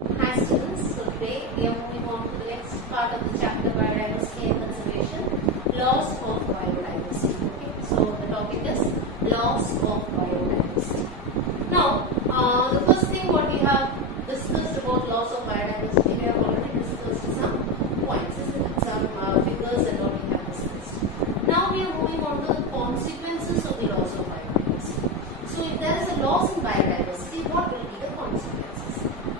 Hi students, so today we are moving on to the next part of the chapter biodiversity and conservation, laws of biodiversity. Okay, so the topic is laws of biodiversity. Now, the first thing what we have discussed about laws of biodiversity, we have already discussed some points, isn't it? Some figures and what we have discussed. Now we are moving on to the consequences of the laws of biodiversity. So if there is a loss in biodiversity, what will be the consequences?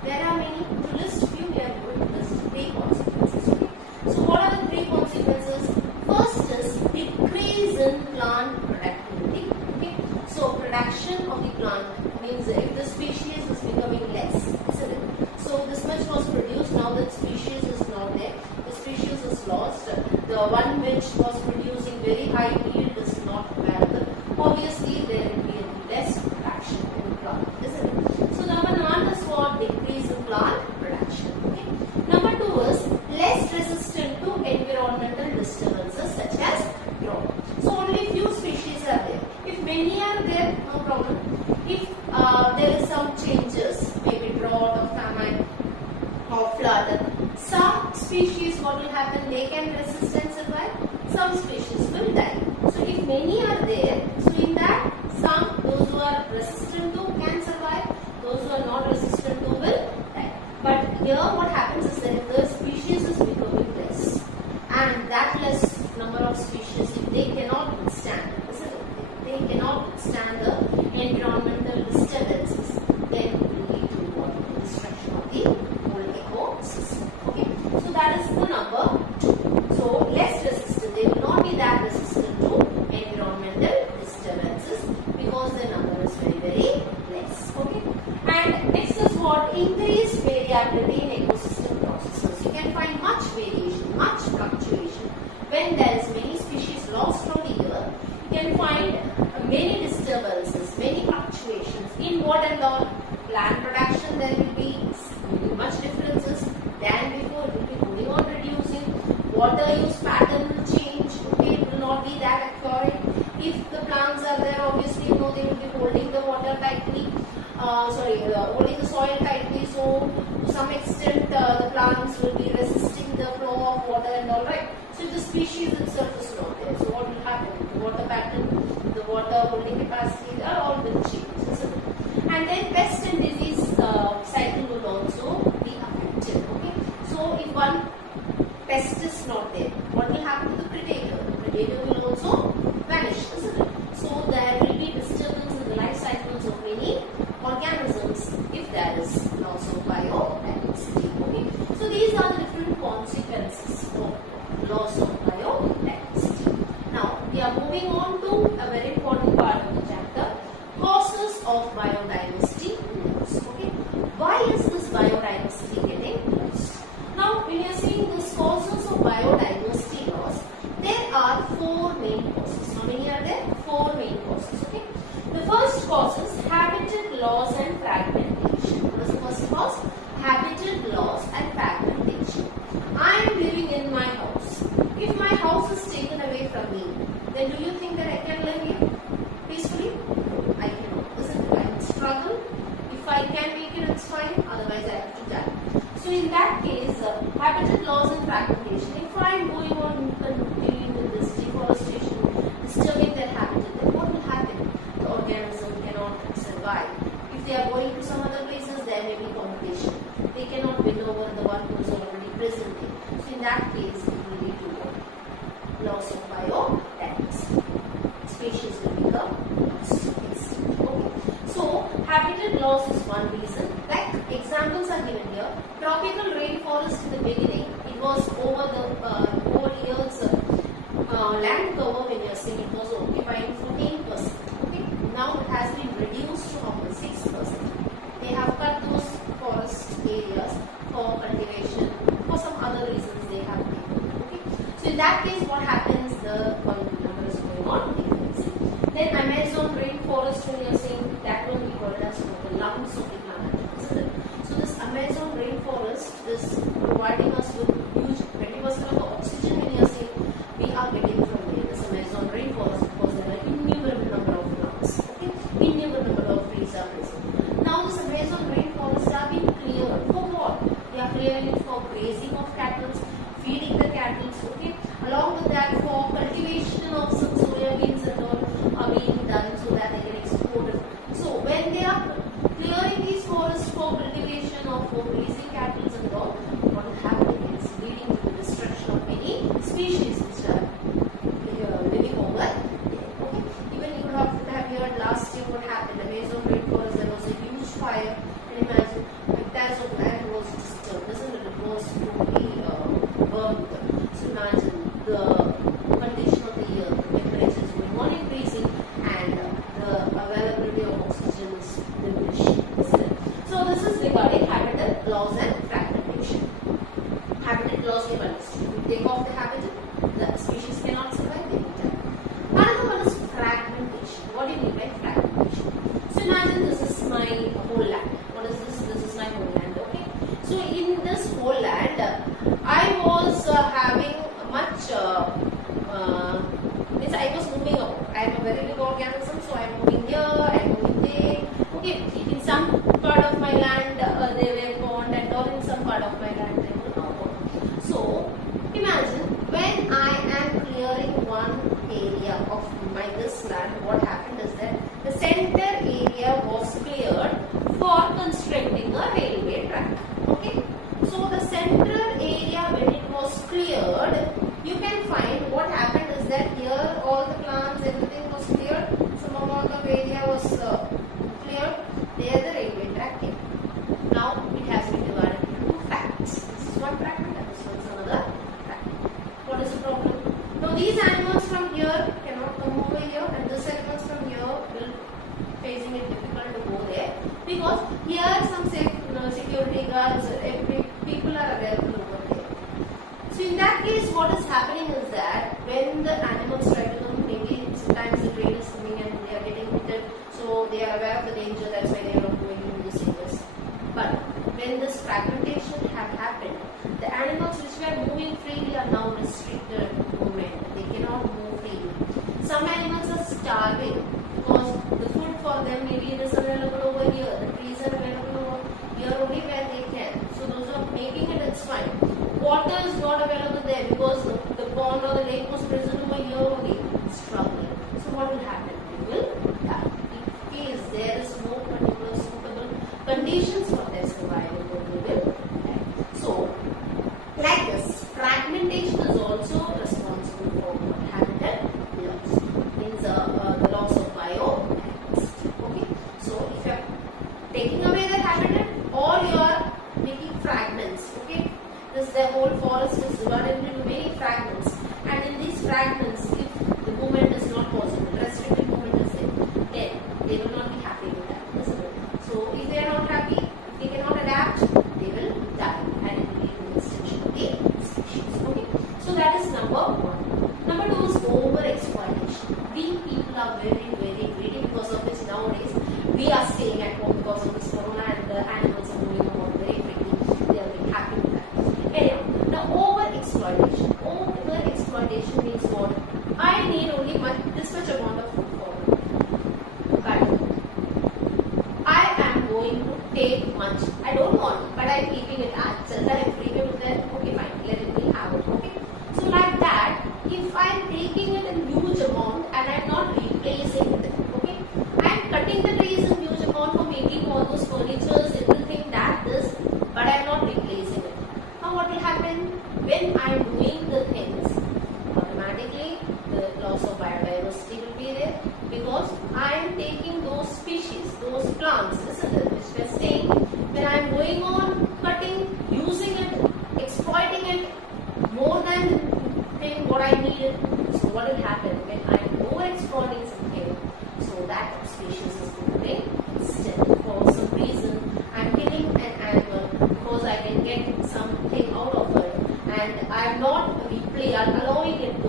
There are many. To list few, we are going to list three consequences. Okay? So what are the three consequences? First is decrease in plant productivity. Okay? So production of the plant means if the species is becoming less, isn't it? So this much was produced, now that species is not there, the species is lost. The one which was producing very high yield is not available. Obviously, there will be less production in plant, isn't it? So number one is for decrease in plant production. Okay? Number two is less resistant to environmental disturbances such as drought. So only few species are there. If many are there, no problem. If there is some changes, maybe drought or famine or flood, some species what will happen, they can resist and survive, some species will die. So if many are there, so in that some, those who are resistant to can survive, those who are not resistant to will die. But here what happens is that if the species is becoming less, and that less number of species, if they cannot withstand, they cannot withstand the environmental disturbances, then it will lead to what? The destruction of the whole ecosystem. Okay, so that is the number two. So less resistant, they will not be that resistant to environmental disturbances because the number is very, very less. Okay, and next is what? Increased variability in ecosystem processes. You can find much variation, much fluctuation. When there is many species lost from the year, you can find many disturbances, many fluctuations in what and all. Plant production, there will be much differences than before. It will be going on reducing. Water use pattern will change. Okay, it will not be that accurate. If the plants are there, obviously you know they will be holding the water tightly. Holding the soil tightly. So to some extent, the plants will be resisting the flow of water and all, right. So if the species itself is not there, so what will happen? The water pattern, the water holding capacity are all will change. And then pest and disease cycle will also be affected. Okay, so if one pest is not there, what will happen to the predator? The predator will also vanish, isn't it? So there will be disturbance in the life cycles of many organisms if there is loss of biodiversity. Okay, so these are the different consequences of loss of biodiversity. Now we are moving on to a very important part of the chapter, causes of biodiversity loss. Okay, why is this biodiversity getting lost? Now when you are seeing this causes of biodiversity loss, there are four main causes. How many are there? Four main causes. Okay, the first cause is habitat loss and fragmentation. What is the first cause? Habitat loss and fragmentation. I am living in my house. If my house is taken away from me, then do you think that I can live here peacefully? I cannot. Isn't it? I will struggle. If I can make it, it's fine. Otherwise, I have to die. So in that case, habitat loss and fragmentation. If I am going on continuing with this deforestation, disturbing their habitat, then what will happen? The organism cannot survive. If they are going to some other places, there may be competition. They cannot win over the one who is already present there. So in that case, it will lead to what? Loss of biodiversity. Species will become lost. Okay. So habitat loss is one reason. Like examples are given here. Tropical rainforest in the beginning, it was over the whole year's land cover. When you are seeing, it was occupying 14%. Okay. Now it has been reduced to almost 6%. They have cut those forest areas for cultivation. For some other reasons they have taken. Okay. So in that case, what happens? The number is going on decreasing. Then Amazon rainforest, when you are seeing, that one we call it as the lungs of the planet. Isn't it? So this Amazon rainforest is providing us with huge 20% of the oxygen. When you are seeing, we are getting from there. This Amazon rainforest, because there are innumerable number of plants. Okay, innumerable number of trees are present. Now this Amazon rainforest are being cleared for what? clearing it for grazing of cattle, feeding the cattle, okay. Along with that, for cultivation of some soya beans and all are being done so that they can export it. So when they are clearing these forests for cultivation or for grazing cattle and all, what is happening is leading to the destruction of many species which are living over there. Okay. Even you have heard last year what happened. Amazon rainforest, there was a huge fire. And imagine, hectares of land was disturbed, isn't it? It was totally burned. So imagine the condition of the earth, the temperature is going on increasing, and the availability of oxygen is diminishing. So this is regarding habitat loss and fragmentation. Habitat loss we have understood. If we take off the habitat, the species cannot survive, they will die. Another one is fragmentation. What do you mean by fragmentation? So imagine this is my whole land. What is this? This is my whole land, okay? So in this whole land, I was having much, means I was moving about. I am a very big organism, so I am moving here, I am moving there. Okay, in some part of my land, they were pond, and all in some part of my land, they were not pond. So imagine when I am clearing one area of my this land, what happened is that the center area was cleared for constructing a railway track. Okay, so the central area when it was cleared, you can find what happened is that here all the plants, everything was cleared, some amount of area was cleared, there the railway track came. Now it has been divided into two tracks. This is one fragment and this one is another fragment. What is the problem? Now these animals from here cannot come over here, and this animals from here will facing it difficult to go there, because here some security guards, every people are available over there. So in that case, what is happening is that when the animals try to come, maybe sometimes the train is coming and they are getting hit, so they are aware of the danger, that's why they are not going into this areas. But when this fragmentation have happened, the animals which were moving freely are now restricted movement. They cannot move freely. Some animals are starving because the food for them maybe it is available over here. The trees are available over here only where they can. So those are making it, it's fine. Water is not available there because the pond or the lake was present over here only. Struggling. So what will happen? They will die. In case there is no particular suitable conditions for their survival, they will die. So like this, fragmentation is also responsible for habitat loss. Means the loss of biodiversity. Okay. So if you are taking away the habitat, or you are making fragments. Okay. The whole forest is divided into many fragments, and in these fragments, if the movement is not possible, restricted movement is there, then they will not be happy with that. Isn't it? So if they are not happy, if they cannot adapt, they will die, and it will lead to the extinction of the species. Okay. So that is number one. Number two is over exploitation. We people are very, very greedy, because of which nowadays we are staying at home because of this corona, and the animals are moving about very quickly. They are very happy with that. Anyhow, now over exploitation. Over exploitation means what? I need only this much amount of food for me, but I am going to take much. I don't want, but I am keeping it as just I am free with that. Okay, fine, let it be have it. Okay. So like that, if I am taking it in huge amount and I am not replacing it, okay, I am cutting the trees in huge amount for making all those furnitures, everything that is, but I am not replacing it. Now what will happen? When I am doing the things, automatically the loss of biodiversity will be there, because I am taking those species, those plants, isn't it, which we are staying. When I am going on cutting, using it, exploiting it more than what I needed. So what will happen when I am over exploiting something? So that species is going extinct. For some reason, I am killing an animal because I can get something out of it, and I am not allowing it to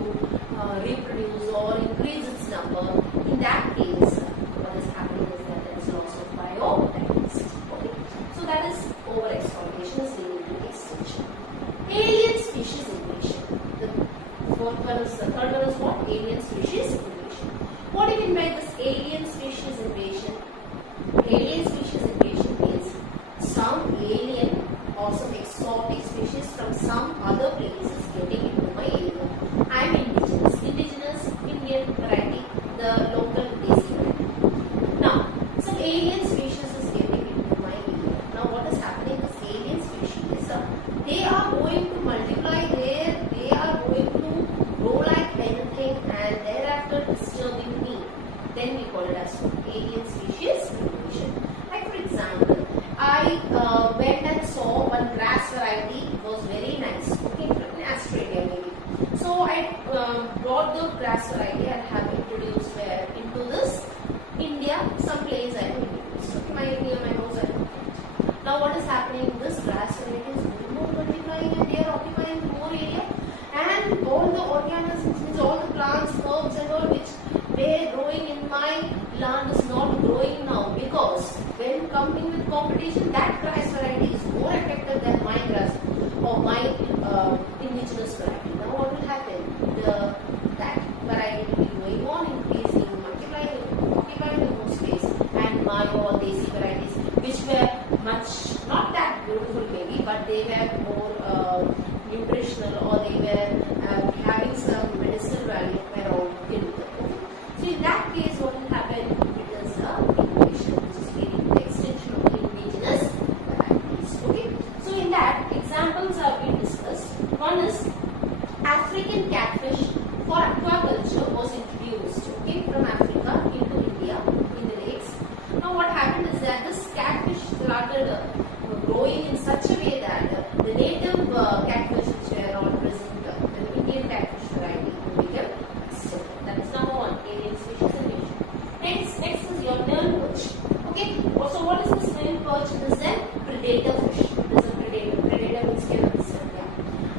reproduce or increase its number. In that case, what is happening is that there is loss of biodiversity. Okay? So that is over exploitation is leading to extinction. Alien species invasion. The third one is what? Alien species invasion. What do you mean by this alien species invasion? Alien species invasion means some alien or some exotic brought the grass variety and have introduced where into this India, some place I have introduced. Okay, near my house I have put. Now what is happening? This grass variety is more multiplying and they are occupying more area, and all the organisms, means all the plants, herbs and all which were growing in my land is not growing now, because when coming with competition, that grass variety is more effective than my grass or my indigenous variety. Now what will happen? That variety will be going on increasing, multiplying, occupying the more space, and my all desi varieties, which were much not that beautiful maybe, but they were more nutritional, or they were having some medicinal value around killed. So in that case, what will happen? It is a innovation, which is leading to the extension of the indigenous varieties. Okay. So in that, examples have been discussed. One is African catfish for aquaculture was introduced, okay, from Africa into India in the lakes. Now what happened is that this catfish started growing in such a way that the native catfish which were all present, the Indian catfish variety became extinct. That is number one, alien species invasion. Next is your nern perch. Okay, so what is this nern perch? It is a predator fish. It is a predator. Predator means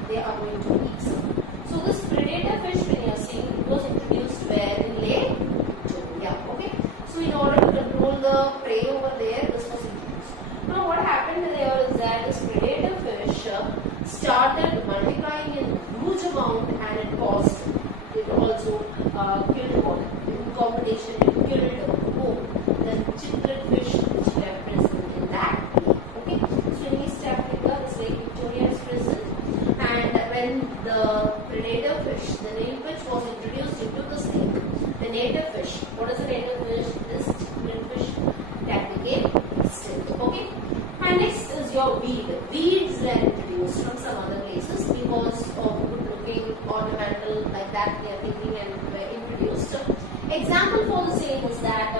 they are going to eat some. So this predator fish, when you are seeing, it was introduced where in Lake Victoria. Okay, so in order to control the prey over there, this was introduced. Now what happened there is that this predator fish started multiplying in huge amount, and it caused, it also killed one. In competition, it killed the chitlet fish which were present in that lake. Okay, so in East Africa, this Lake Victoria is present, and when the predator fish, the nail fish, was introduced into this lake, the native fish, what is the native fish? This chitlet fish that became extinct. Okay, and next is your weed. Weeds were introduced from some other places because of good looking, ornamental, like that they are thinking, and were introduced. Example for the same is that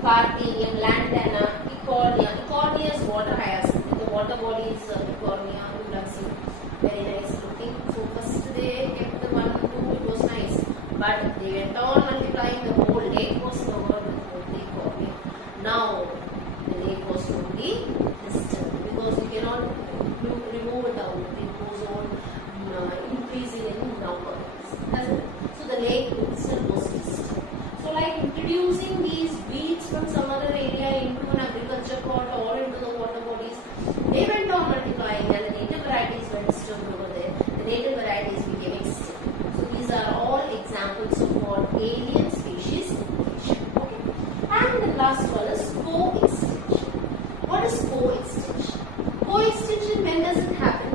Parthenium, Lantana, Ecornia. Ecornia is water hyacinth. The water body is Ecornia, you have seen. Very nice looking. So first they kept the 1, 2, it was nice. But they went on multiplying, the whole lake was covered with the Ecornia. Now the lake was totally disturbed because you cannot remove it out. It goes on increasing in number. So the lake itself was disturbed. So like introducing these weeds from some other area into an agriculture plot or into the water bodies, they went on multiplying, and the native varieties were disturbed over there. The native varieties became extinct. So these are all examples of what alien species invasion. Okay. And the last one is co-extinction. What is co-extinction? Co-extinction, when does it happen?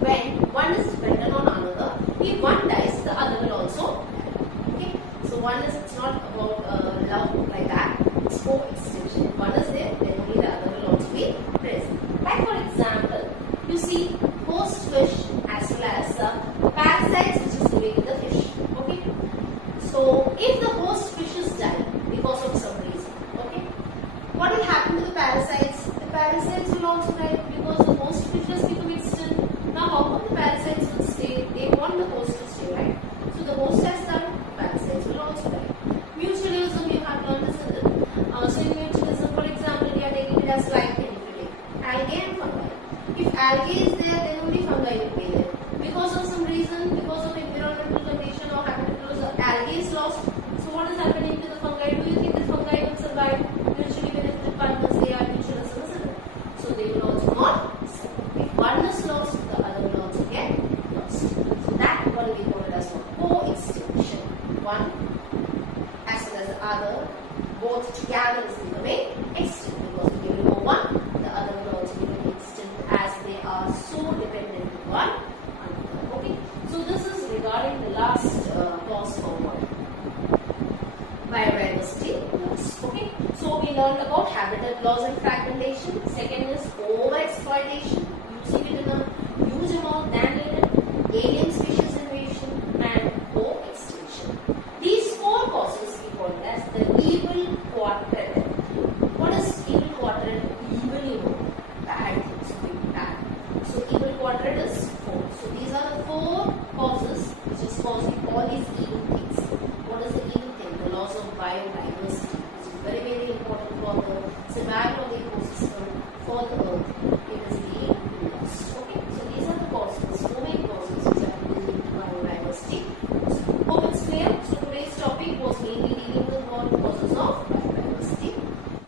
When one is dependent on another. If one dies, the other will also die. Okay. So one is, it's not about love like that. It's co-extinction. If one is there, then only the other will also be present. Like for example, you see host fish as well as parasites which is living in the fish. Okay. So if the host fishes die because of some reason, okay, what will happen to the parasites? The parasites will also die because the host fishes become extinct. Now how come the parasites will stay? They want the host to stay, right? So the host has died, parasites will also die. Mutualism, you have learned this in it. So in mutualism, for example, we are taking it as like algae and fungi. If algae is there, then only fungi will be there. Because of some reason, because of environmental condition or habitat, algae is lost. So what is happening to the fungi? Do you think the fungi will survive? Mutually benefited partners, they are mutualism, isn't it? So they will also not survive. If one is lost, the other will also get lost. So that one we call it as co-extinction. One as well as the other, both together is becoming extinct, because if you remove one, the other will also become extinct, as they are so dependent on one another. Okay, so this is regarding the last clause forward, biodiversity laws. Okay, so we learned about habitat loss and fragmentation. Second is overexploitation background ecosystem for the earth. It is being